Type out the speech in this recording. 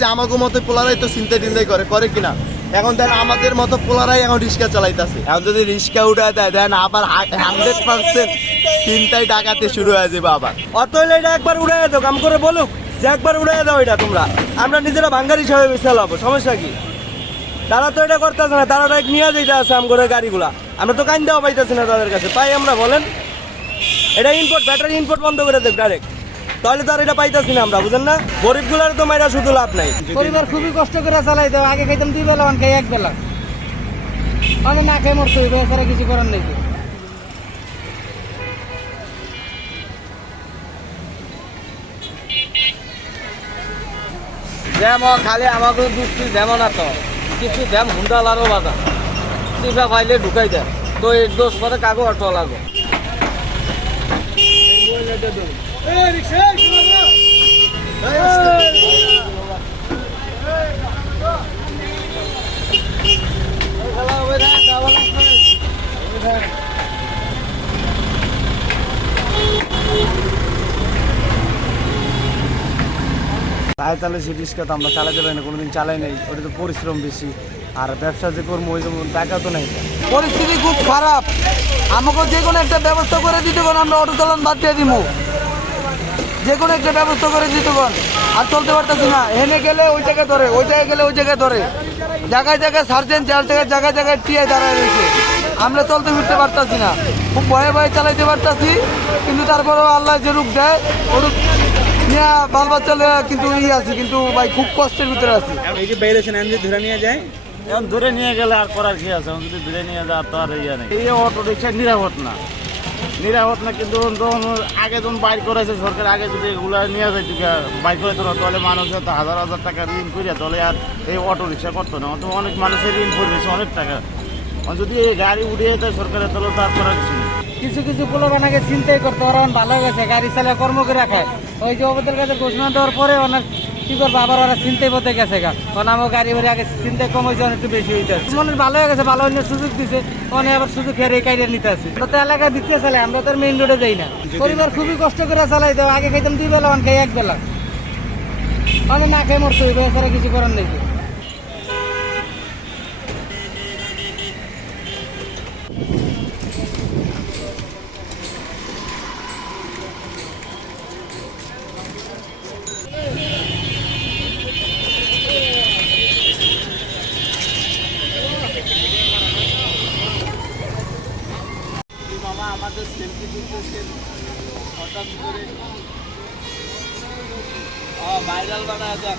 যে আমাকে মতো পোলারাই তো চিন্তা টিন্তাই করে করে কিনা? এখন দেন আমাদের মতো পোলারাই এখন রিক্সা চালাইতেছে। এখন যদি রিক্সা উঠায় দেয়, দেন আবার হান্ড্রেড পার্সেন্ট চিন্তায় ডাকাতে শুরু হয়ে যাবে আবার। অত এটা একবার উড়াই দাও, কাম করে বলুক যে একবার উড়াই দাও এটা তোমরা। আমরা নিজেরা ভাঙ্গার হিসাবে চালাবো সমস্যা কি? তারা তো এটা করতেছে না, তারা ডাইরেক্ট নিয়ে যাইতে আছে আম করে গাড়িগুলা। আমরা তো কাইন দেওয়া পাইতেছি না তাদের কাছে। তাই আমরা, বলেন। এটা ইনপুট ব্যাটারি ইনপুট বন্ধ করে দেব ডাইরেক্ট তাহলে তো আর এটা পাইতেছি না আমরা বুঝেন না? গরিবগুলার তো মাইরা শুধু লাভ নাই। পরিবার খুবই কষ্ট করে চালাই দাও আগে খাইতাম দুই বেলা অন খাই এক বেলা। আমি না খাই মরতে হইবে এছাড়া কিছু করার নেই তো। যেমন খালি আমাকে দুষ্টি যেমন না তো কিছু দেম হুন্ডাল আরও বাজা। চিপা পাইলে ঢুকাই দেয় তো এই দোষ পরে কাগো অটো লাগো তাহলে সে রিক্সা তো আমরা চালাতে পারি না, কোনোদিন চালাই নাই। ওটা তো পরিশ্রম বেশি। আর ব্যবসা যে করব ওই যেমন টাকা তো নাই। পরিস্থিতি খুব খারাপ। আমাকে যে কোনো একটা ব্যবস্থা করে দিতে কোন আমরা অটো চালান বাদ দিয়ে দিব যে কোনো একটা ব্যবস্থা করে দিতে কোন আর চলতে পারতেছি না। হেনে গেলে ওই জায়গায় ধরে ওই জায়গায় গেলে ওই জায়গায় ধরে। জায়গায় জায়গায় সার্জেন যার জায়গায় জায়গায় জায়গায় টিয়ে দাঁড়ায় রয়েছে। আমরা চলতে ফিরতে পারতাছি না। খুব ভয়ে ভয়ে চালাইতে পারতাছি কিন্তু তারপরেও আল্লাহ যে রূপ দেয় ওরূপ নিয়ে বাল বাচ্চা লইয়া কিন্তু ইয়ে আছে কিন্তু ভাই খুব কষ্টের ভিতরে আছি। এই যে বেরিয়েছেন আমি ধরে নিয়ে যাই। এখন ধরে নিয়ে গেলে আর করার কি আছে? এখন যদি ধরে নিয়ে যাওয়ার তো আর ইয়ে নেই। এই অটো রিক্সা নিরাপদ না। নিরাপদ না কিন্তু যখন আগে যখন বাইর করেছে সরকার আগে যদি এগুলো নিয়ে যায় বাইর করে তোলা তাহলে মানুষের তো হাজার হাজার টাকা ঋণ করিয়া তাহলে আর এই অটো রিক্সা করতো না। অত অনেক মানুষের ঋণ পড়বেছে অনেক টাকা। যদি এই গাড়ি উঠিয়ে দেয় সরকারের তাহলে তো আর করার কিছু নেই। কিছু কিছু পোলাপানাকে চিন্তাই করতে ওরা এখন ভালো হয়ে গেছে গাড়ি চালা কর্ম করে রাখায় ওই যে ওদের কাছে ঘোষণা দেওয়ার পরে অনেক কি করব? আবার ওরা চিনতে পথে গেছে গা। কারণ আমার গাড়ি ভরে আগে চিনতে কম হয়েছে অনেক একটু বেশি হয়েছে। মনে ভালো হয়ে গেছে ভালো অন্য সুযোগ দিছে। অনেক আবার সুযোগ ফেরে কাইরে নিতে আছে তো এলাকায় দিতে চালাই আমরা তো মেইন রোডে যাই না। পরিবার খুবই কষ্ট করে চালাই দেবো আগে খাইতাম দুই বেলা অন খাই এক বেলা। আমি না খাই মরতে হইবে এছাড়া কিছু করার নেই তো। মামা আমাদের সেলফি তুলতেছেন হঠাৎ করে ভাইরাল বানায় যাক।